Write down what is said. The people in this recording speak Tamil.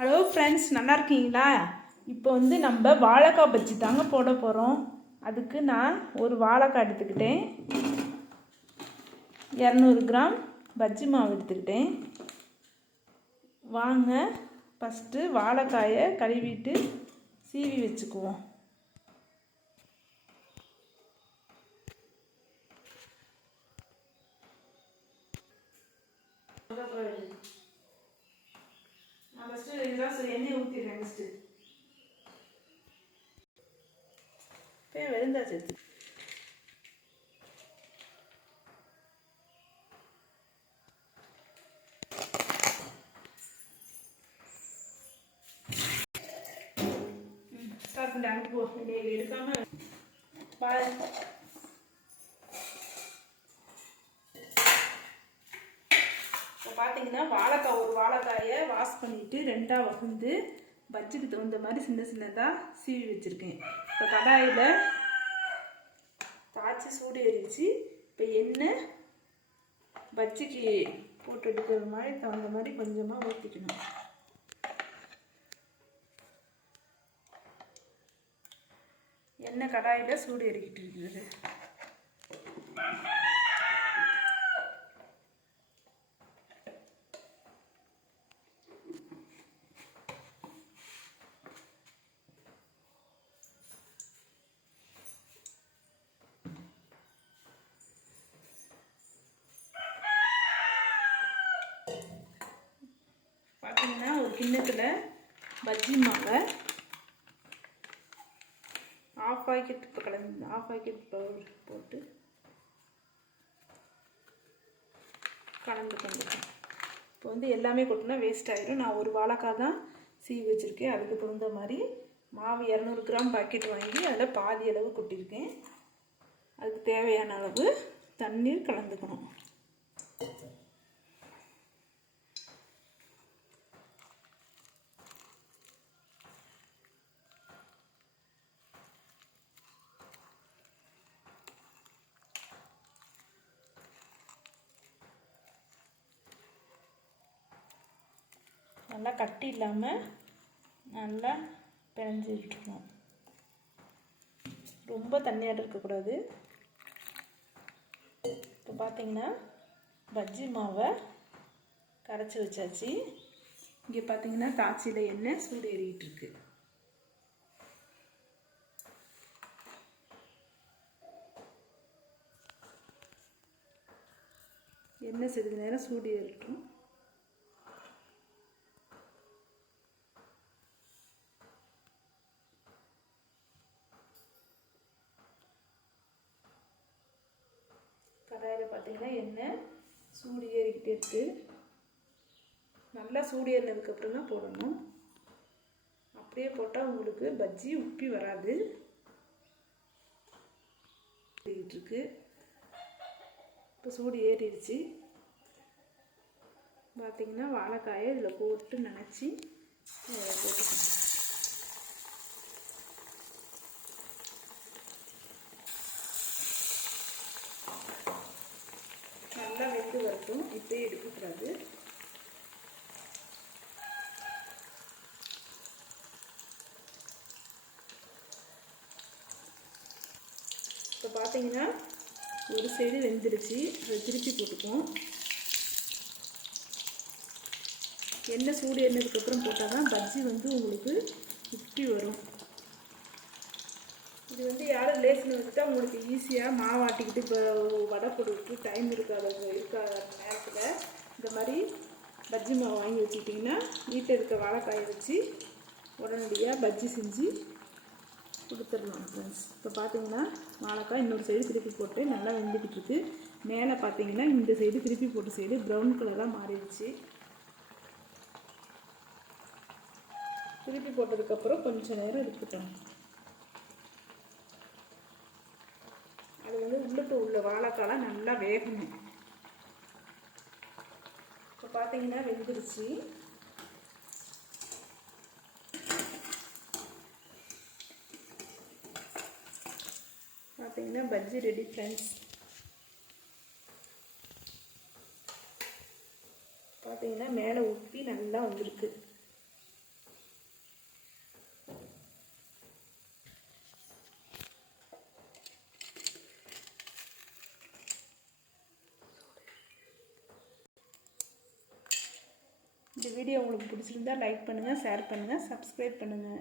ஹலோ ஃப்ரெண்ட்ஸ், நல்லா இருக்கீங்களா? இப்போ நம்ம வாழைக்காய் பஜ்ஜி தாங்க போட போகிறோம். அதுக்கு நான் ஒரு வாழைக்காய் எடுத்துக்கிட்டேன், 200 கிராம் பஜ்ஜி மாவு எடுத்துக்கிட்டேன். வாங்க ஃபஸ்ட்டு வாழைக்காயை கழுவிட்டு சீவி வச்சுக்குவோம். நான் ஃபஸ்ட்டு இதெல்லாம் எண்ணெய் ஊற்றிடுறேன். ஃபஸ்ட்டு வெளுந்தா சேர்த்து அங்கே போ, எடுக்காம பார்த்தீங்கன்னா வாழைக்காய் ஒரு வாழைக்காயை வாஷ் பண்ணிவிட்டு ரெண்டாக வகுந்து பஜ்ஜிக்கு தகுந்த மாதிரி சின்ன சின்னதாக சீவி வச்சுருக்கேன். இப்போ கடாயில் காய்ச்சி சூடு ஏறிடுச்சு. இப்போ எண்ணெய் பஜ்ஜிக்கு போட்டு எடுக்கிற மாதிரி தகுந்த மாதிரி கொஞ்சமாக ஊற்றிக்கணும். எண்ணெய் கடாயில் சூடு ஏறிக்கிட்டு இருக்குது. பார்த்தீங்கன்னா ஒரு கிண்ணத்தில் பஜ்ஜி மாவை ஆஃப் பாக்கெட் பவுடர் போட்டு கலந்துக்கணும். இப்போ எல்லாமே கொட்டினா வேஸ்ட் ஆகிடும். நான் ஒரு வாழைக்காய் தான் சீவி வச்சுருக்கேன். அதுக்கு தகுந்த மாதிரி மாவு 200 கிராம் பாக்கெட் வாங்கி அதில் பாதி அளவு கொட்டியிருக்கேன். அதுக்கு தேவையான அளவு தண்ணீர் கலந்துக்கணும். நல்லா கட்டி இல்லாமல் நல்லா பிணைஞ்சி விட்டுருணும். ரொம்ப தண்ணியாக இருக்கக்கூடாது. இப்போ பார்த்தீங்கன்னா பஜ்ஜி மாவை கரைச்சி வச்சாச்சு. இங்கே பார்த்தீங்கன்னா காய்ச்சியில் எண்ணெய் சூடு ஏறிக்கிட்டு இருக்கு. எண்ணெய் சிறிது நேரம் சூடு ஏறிட்டும். கடாயில் பார்த்தீங்கன்னா எண்ணெய் சூடு ஏறிக்கிட்டே இருக்குது. நல்லா சூடு ஏறினதுக்கப்புறம் தான் போடணும். அப்படியே போட்டால் உங்களுக்கு பஜ்ஜி உப்பி வராது. இருக்கு இப்போ சூடு ஏறிடுச்சு. பார்த்தீங்கன்னா வாழைக்காயை இதில் போட்டு நினச்சி போட்டுக்கணும். நல்லா வெந்து வரட்டும். இப்போயே எடுக்கக்கூடாது. இப்போ பார்த்தீங்கன்னா ஒரு சைடு வெந்துருச்சு. அதை திருப்பி போட்டுப்போம். எண்ணெய் சூடு எண்ணதுக்கப்புறம் போட்டால் தான் பஜ்ஜி உங்களுக்கு உப்பி வரும். இது யாரும் லேஸ்னு வச்சுட்டா உங்களுக்கு ஈஸியாக மாவாட்டிக்கிட்டு இப்போ வடை போட்டுக்கிட்டு டைம் இருக்காத நேரத்தில் இந்த மாதிரி பஜ்ஜி மாவு வாங்கி வச்சுக்கிட்டிங்கன்னா வீட்டில் இருக்க வாழைக்காயை வச்சு உடனடியாக பஜ்ஜி செஞ்சு கொடுத்துடலாம் ஃப்ரெண்ட்ஸ். இப்போ பார்த்தீங்கன்னா வாழைக்காய் இன்னொரு சைடு திருப்பி போட்டு நல்லா வெந்துக்கிட்டு இருக்கு. மேலே பார்த்தீங்கன்னா இந்த சைடு திருப்பி போட்ட சைடு ப்ரௌன் கலராக மாறிடுச்சு. திருப்பி போட்டதுக்கப்புறம் கொஞ்சம் நேரம் இருக்கட்டும். அது உள்ளுக்கு உள்ள வாழைக்காய் நல்லா வேகணும். இப்போ பார்த்தீங்கன்னா வெந்துருச்சு. பார்த்தீங்கன்னா பஜ்ஜி ரெடி ஃப்ரெண்ட்ஸ். பார்த்தீங்கன்னா மேலே உப்பி நல்லா வந்திருக்கு. இந்த வீடியோ உங்களுக்கு பிடிச்சிருந்தா லைக் பண்ணுங்கள், ஷேர் பண்ணுங்கள், சப்ஸ்கிரைப் பண்ணுங்கள்.